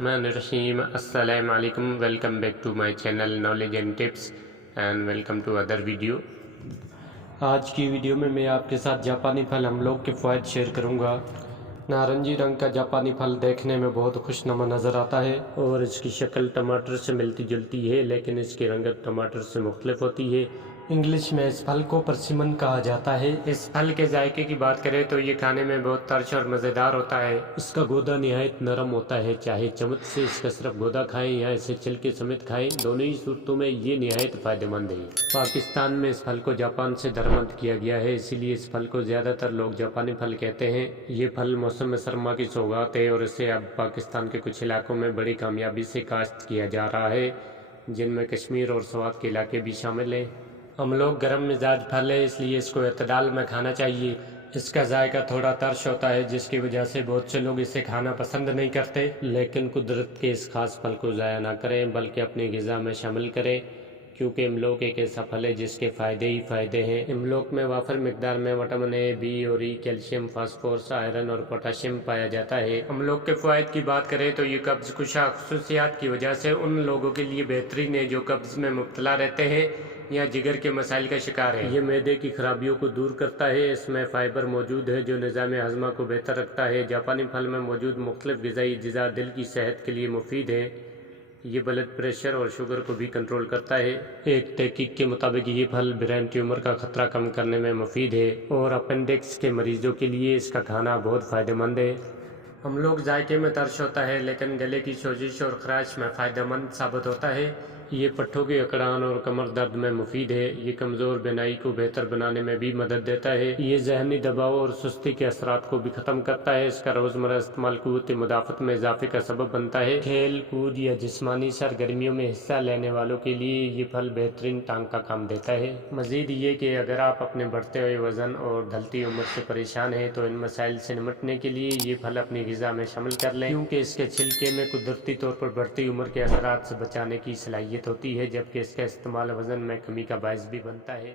الرحمن الرحیم۔ السلام علیکم، welcome back to my channel knowledge and tips and welcome to other video. آج کی ویڈیو میں آپ کے ساتھ جاپانی پھل ہم کے فوائد شیئر کروں گا۔ نارنجی رنگ کا جاپانی پھل دیکھنے میں بہت خوشنما نظر آتا ہے اور اس کی شکل ٹماٹر سے ملتی جلتی ہے، لیکن اس کی رنگت ٹماٹر سے مختلف ہوتی ہے۔ انگلش میں اس پھل کو پرسیمن کہا جاتا ہے۔ اس پھل کے ذائقے کی بات کریں تو یہ کھانے میں بہت ترش اور مزیدار ہوتا ہے۔ اس کا گودا نہایت نرم ہوتا ہے، چاہے چمچ سے اس کا صرف گودا کھائیں یا اسے چھلکے سمیت کھائیں، دونوں ہی صورتوں میں یہ نہایت فائدہ مند ہے۔ پاکستان میں اس پھل کو جاپان سے درآمد کیا گیا ہے، اسی لیے اس پھل کو زیادہ تر لوگ جاپانی پھل کہتے ہیں۔ یہ پھل موسم سرما کی سوغات ہے اور اسے اب پاکستان کے کچھ علاقوں میں بڑی کامیابی سے کاشت کیا جا رہا ہے، جن میں کشمیر اور سوات کے علاقے بھی شامل ہیں۔ ہم لوگ گرم مزاج پھل ہے، اس لیے اس کو اعتدال میں کھانا چاہیے۔ اس کا ذائقہ تھوڑا ترش ہوتا ہے، جس کی وجہ سے بہت سے لوگ اسے کھانا پسند نہیں کرتے، لیکن قدرت کے اس خاص پھل کو ضائع نہ کریں بلکہ اپنی غذا میں شامل کریں، کیونکہ املوک ایک ایسا پھل ہے جس کے فائدے ہی فائدے ہیں۔ املوک میں وافر مقدار میں وٹامن اے، بی اور ای، کیلشیم، فاسفورس، آئرن اور پوٹاشیم پایا جاتا ہے۔ املوک کے فوائد کی بات کریں تو یہ قبض کشا خصوصیات کی وجہ سے ان لوگوں کے لیے بہترین ہے جو قبض میں مبتلا رہتے ہیں یا جگر کے مسائل کا شکار ہے۔ یہ معدے کی خرابیوں کو دور کرتا ہے۔ اس میں فائبر موجود ہے جو نظام ہاضمہ کو بہتر رکھتا ہے۔ جاپانی پھل میں موجود مختلف غذائی اجزاء دل کی صحت کے لیے مفید ہیں۔ یہ بلڈ پریشر اور شوگر کو بھی کنٹرول کرتا ہے۔ ایک تحقیق کے مطابق یہ پھل برین ٹیومر کا خطرہ کم کرنے میں مفید ہے اور اپینڈکس کے مریضوں کے لیے اس کا کھانا بہت فائدہ مند ہے۔ ہم لوگ ذائقے میں ترش ہوتا ہے، لیکن گلے کی سوزش اور خراش میں فائدہ مند ثابت ہوتا ہے۔ یہ پٹھوں کے اکڑان اور کمر درد میں مفید ہے۔ یہ کمزور بینائی کو بہتر بنانے میں بھی مدد دیتا ہے۔ یہ ذہنی دباؤ اور سستی کے اثرات کو بھی ختم کرتا ہے۔ اس کا روزمرہ استعمال قوت مدافعت میں اضافے کا سبب بنتا ہے۔ کھیل کود یا جسمانی سرگرمیوں میں حصہ لینے والوں کے لیے یہ پھل بہترین ٹانگ کا کام دیتا ہے۔ مزید یہ کہ اگر آپ اپنے بڑھتے ہوئے وزن اور ڈھلتی عمر سے پریشان ہیں تو ان مسائل سے نمٹنے کے لیے یہ پھل اپنی غذا میں شامل کر لیں، کیونکہ اس کے چھلکے میں قدرتی طور پر بڑھتی عمر کے اثرات سے بچانے کی صلاحیت ہوتی ہے، جبکہ اس کا استعمال وزن میں کمی کا باعث بھی بنتا ہے۔